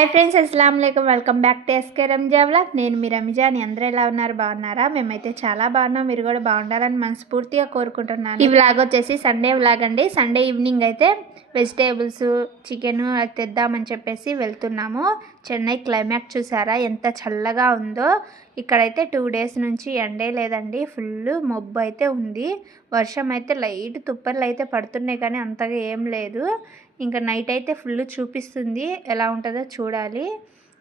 हाय friends अस्सलाम वालेकुम welcome back to SK Ramza vlog నేను మీ రమిజాని అందరూ ఎలా ఉన్నారు బాగున్నారా మేమైతే చాలా బాగున్నాం మీరు కూడా బాగుండాలని మనస్ఫూర్తిగా కోరుకుంటున్నాను ఈ వ్లాగ్ వచ్చేసి సండే వ్లాగ్ అండి సండే ఈవినింగ్ అయితే వెజిటేబుల్స్ చికెన్ తెద్దామని చెప్పేసి వెళ్తున్నాము చెన్నై క్లైమాక్స్ చూసారా ఎంత చల్లగా ఉందో ఇక్కడైతే 2 డేస్ నుంచి ఎండే లేదండి ఫుల్ మబ్బు అయితే ఉంది వర్షం అయితే లైట్ తుప్పర్లు అయితే పడుతున్నాయి కానీ అంతగా ఏం లేదు ఇంకా నైట్ అయితే ఫుల్ చూపిస్తుంది ఎలా ఉంటుందో చూడాలి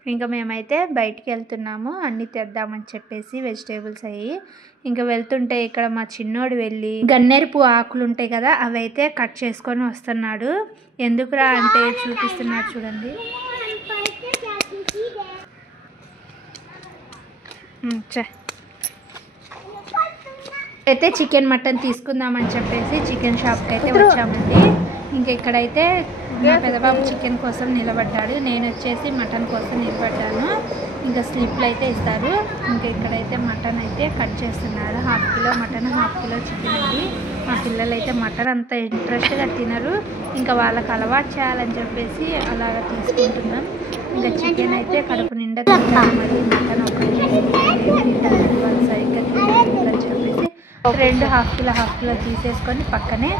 ఇంకా మేమైతే బయటికి వెళ్తున్నాము అన్ని తెద్దామని చెప్పేసి వెజిటేబుల్స్ అయ్యి ఇంకా వెళ్తుంటే ఇక్కడ మా చిన్నోడు వెళ్ళి గన్నేరు ఆకులు ఉంటాయి కదా అవి అయితే కట్ చేసుకొని వస్తున్నాడు ఎందుకురా అంటే చూపిస్తున్నాడు చూడండి అయితే చికెన్ మటన్ తీసుకుందామని చెప్పేసి చికెన్ షాప్కి అయితే వచ్చామండి ఇంకా ఇక్కడైతే మా పెద్దబాబు చికెన్ కోసం నిలబడ్డాడు నేను వచ్చేసి మటన్ కోసం నిలబడ్డాను ఇంకా స్లిప్లు అయితే ఇస్తారు ఇంకా ఇక్కడైతే మటన్ అయితే కట్ చేస్తున్నారు 1/2 కిలో మటన్ 1/2 కిలో చికెన్ అండి మా పిల్లలు అయితే మటన్ అంత ఇంట్రెస్ట్గా తినరు ఇంకా వాళ్ళకి అలవాటు చేయాలని చెప్పేసి అలాగా తీసుకుంటున్నాం ఇంకా చికెన్ అయితే కడుపు నిండా తింటారు మరి మటన్ ఒకటి వాళ్ళు సరిగ్గా తింటారని చెప్పేసి 2 1/2 కిలో తీసేసుకొని పక్కనే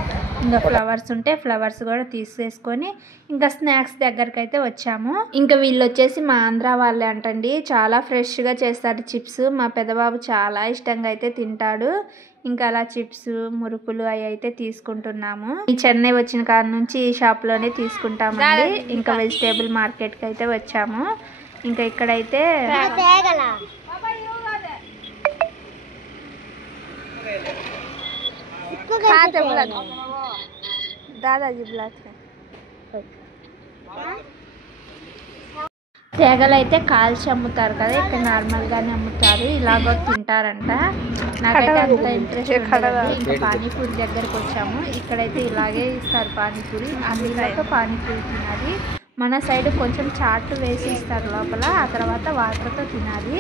ఇంకా ఫ్లవర్స్ ఉంటే ఫ్లవర్స్ కూడా తీసేసుకొని ఇంకా స్నాక్స్ దగ్గరికి అయితే వచ్చాము ఇంకా వీళ్ళు వచ్చేసి మా ఆంధ్ర వాళ్ళే అంటండి చాలా ఫ్రెష్గా చేస్తారు చిప్స్ మా పెద్దబాబు చాలా ఇష్టంగా అయితే తింటాడు ఇంకా అలా చిప్స్ మురుకులు అవి అయితే తీసుకుంటున్నాము ఈ చెన్నై వచ్చిన కాడ నుంచి ఈ షాప్లోనే తీసుకుంటామండి ఇంకా వెజిటేబుల్ మార్కెట్కి అయితే వచ్చాము ఇంకా ఇక్కడైతే दादाजी बुलाते తేగలు అయితే కాల్చి అమ్ముతారు కదా ఇక్కడ నార్మల్గానే అమ్ముతారు ఇలాగో తింటారంట నాకైతే అంత ఇంట్రెస్ట్ ఉండదు ఇంకా పానీపూరి దగ్గరకు వచ్చాము ఇక్కడైతే ఇలాగే ఇస్తారు పానీపూరి అందులో పానీపూరి తినాలి మన సైడ్ కొంచెం చాట్ వేసి ఇస్తారు లోపల ఆ తర్వాత వాటర్తో తినాలి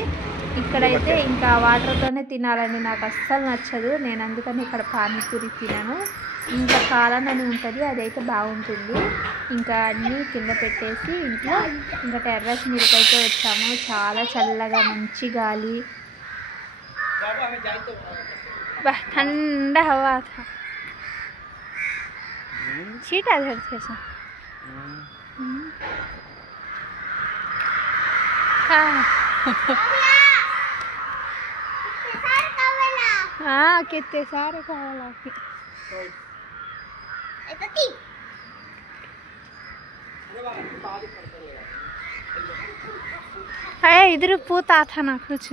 ఇక్కడైతే ఇంకా వాటర్తోనే తినాలని నాకు అస్సలు నచ్చదు నేను అందుకని ఇక్కడ పానీపూరి తినాను ఇంకా కాలం అని ఉంటుంది అదైతే బాగుంటుంది ఇంకా అన్నీ కింద పెట్టేసి ఇంట్లో ఇంకా టెర్రస్ మీదకైతే వచ్చాము చాలా చల్లగా మంచి గాలి ठंडा हवा था छीटा झड़ते हाँ कितने सारे कावला अरे इधर पूता था ना कुछ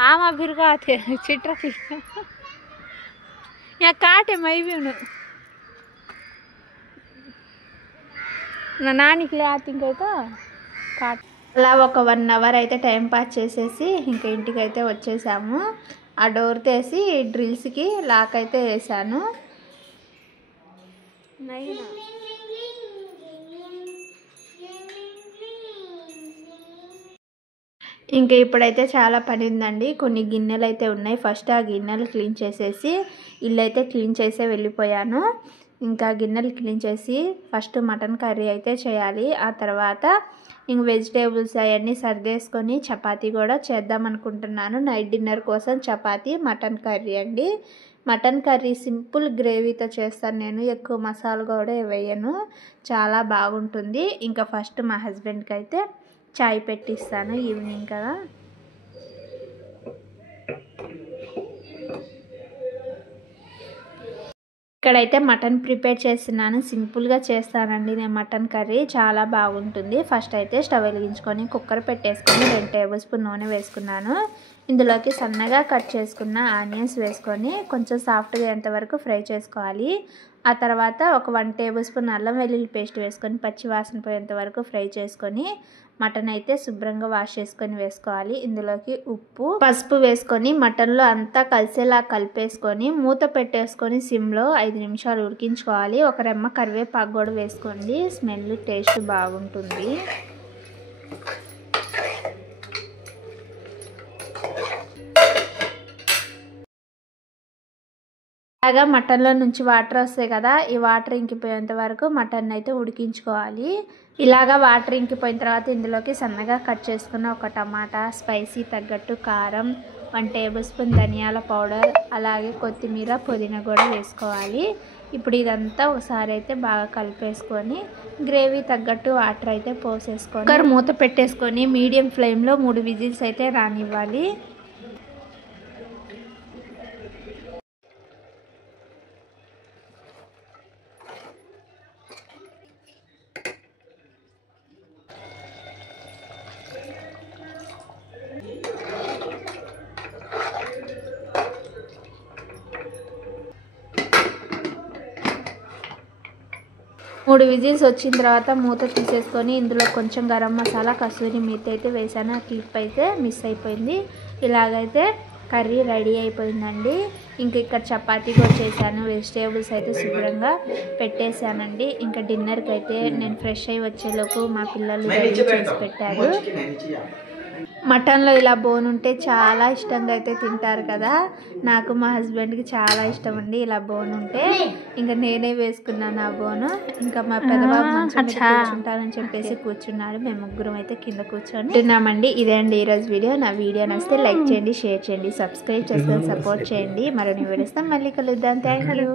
आमा भिरगा थे चिट्रा थी यहाँ काटे मैं भी हूँ ना नानी के लिए आती तो काट అలా ఒక 1 అవర్ అయితే టైం పాస్ చేసేసి ఇంకా ఇంటికి అయితే వచ్చేసాము ఆ డోర్ తీసి డ్రిల్స్కి లాక్ అయితే వేసాను ఇంకా ఇప్పుడైతే చాలా పని ఉందండి కొన్ని గిన్నెలు అయితే ఉన్నాయి ఫస్ట్ ఆ గిన్నెలు క్లీన్ చేసేసి ఇల్లు అయితే క్లీన్ చేసే వెళ్ళిపోయాను ఇంకా గిన్నెలు క్లీన్ చేసి ఫస్ట్ మటన్ కర్రీ అయితే చేయాలి ఆ తర్వాత ఇంక వెజిటేబుల్స్ అవన్నీ సర్దేసుకొని చపాతీ కూడా చేద్దాం అనుకుంటున్నాను నైట్ డిన్నర్ కోసం చపాతీ మటన్ కర్రీ అండి మటన్ కర్రీ సింపుల్ గ్రేవీతో చేస్తాను నేను ఎక్కువ మసాలా కూడా వేయను చాలా బాగుంటుంది ఇంకా ఫస్ట్ మా హస్బెండ్కి అయితే చాయ్ పెట్టిస్తాను ఈవినింగ్ కదా ఇక్కడైతే మటన్ ప్రిపేర్ చేస్తున్నాను సింపుల్గా చేస్తానండి నేను మటన్ కర్రీ చాలా బాగుంటుంది ఫస్ట్ అయితే స్టవ్ వెలిగించుకొని కుక్కర్ పెట్టేసుకొని 2 టేబుల్ స్పూన్ నూనె వేసుకున్నాను ఇందులోకి సన్నగా కట్ చేసుకున్న ఆనియన్స్ వేసుకొని కొంచెం సాఫ్ట్గా అయ్యేంతవరకు ఫ్రై చేసుకోవాలి ఆ తర్వాత ఒక 1 టేబుల్ స్పూన్ అల్లం వెల్లుల్లి పేస్ట్ వేసుకొని పచ్చి వాసన పోయేంత వరకు ఫ్రై చేసుకొని మటన్ అయితే శుభ్రంగా వాష్ చేసుకొని వేసుకోవాలి ఇందులోకి ఉప్పు పసుపు వేసుకొని మటన్లో అంతా కలిసేలా కలిపేసుకొని మూత పెట్టేసుకొని సిమ్లో 5 నిమిషాలు ఉడికించుకోవాలి ఒక రెమ్మ కరివేపాకు కూడా వేసుకోండి స్మెల్ టేస్ట్ బాగుంటుంది అలాగా మటన్లో నుంచి వాటర్ వస్తాయి కదా ఈ వాటర్ ఇంకిపోయేంత వరకు మటన్ అయితే ఉడికించుకోవాలి ఇలాగా వాటర్ ఇంకిపోయిన తర్వాత ఇందులోకి సన్నగా కట్ చేసుకున్న ఒక టమాటా, స్పైసీ తగ్గట్టు కారం, 1 టేబుల్ స్పూన్ ధనియాల పౌడర్, అలాగే కొత్తిమీర, పుదీనా కూడా వేసుకోవాలి. ఇప్పుడు ఇదంతా ఒకసారి అయితే బాగా కలిపేసుకొని గ్రేవీ తగ్గట్టు వాటర్ అయితే పోసేసుకొని కుక్కర్ మూత పెట్టేసుకొని మీడియం ఫ్లేమ్లో 3 విజిల్స్ అయితే రానివ్వాలి. మూడు విజిల్స్ వచ్చిన తర్వాత మూత తీసేసుకొని ఇందులో కొంచెం గరం మసాలా, కసూరి మేతి అయితే వేసాను. క్లిప్ అయితే మిస్ అయిపోయింది. ఇలాగైతే కర్రీ రెడీ అయిపోయిందండి. ఇంక ఇక్కడ చపాతీ కూడా చేశాను. వెజిటేబుల్స్ అయితే శుభ్రంగా పెట్టేశానండి. ఇంకా డిన్నర్కి అయితే నేను ఫ్రెష్ అయ్యి వచ్చేలోపు మా పిల్లలు రెడీ చేసి పెట్టారు. మటన్లో ఇలా బోన్ ఉంటే చాలా ఇష్టంగా అయితే తింటారు కదా. నాకు మా హస్బెండ్కి చాలా ఇష్టం అండి ఇలా బోన్ ఉంటే. ఇంకా నేనే వేసుకున్నాను ఆ బోను. ఇంకా మా పెద్దబాబు మంచం మీద కూర్చుంటారని చెప్పేసి కూర్చున్నాడు. మేము ముగ్గురం అయితే కింద కూర్చొని తిన్నామండి. ఇదే అండి ఈరోజు వీడియో. నా వీడియో నచ్చితే లైక్ చేయండి, షేర్ చేయండి, సబ్స్క్రైబ్ చేసుకొని సపోర్ట్ చేయండి. మరిన్ని వీడియోస్ మళ్ళీ కలుద్దాం. Thank you.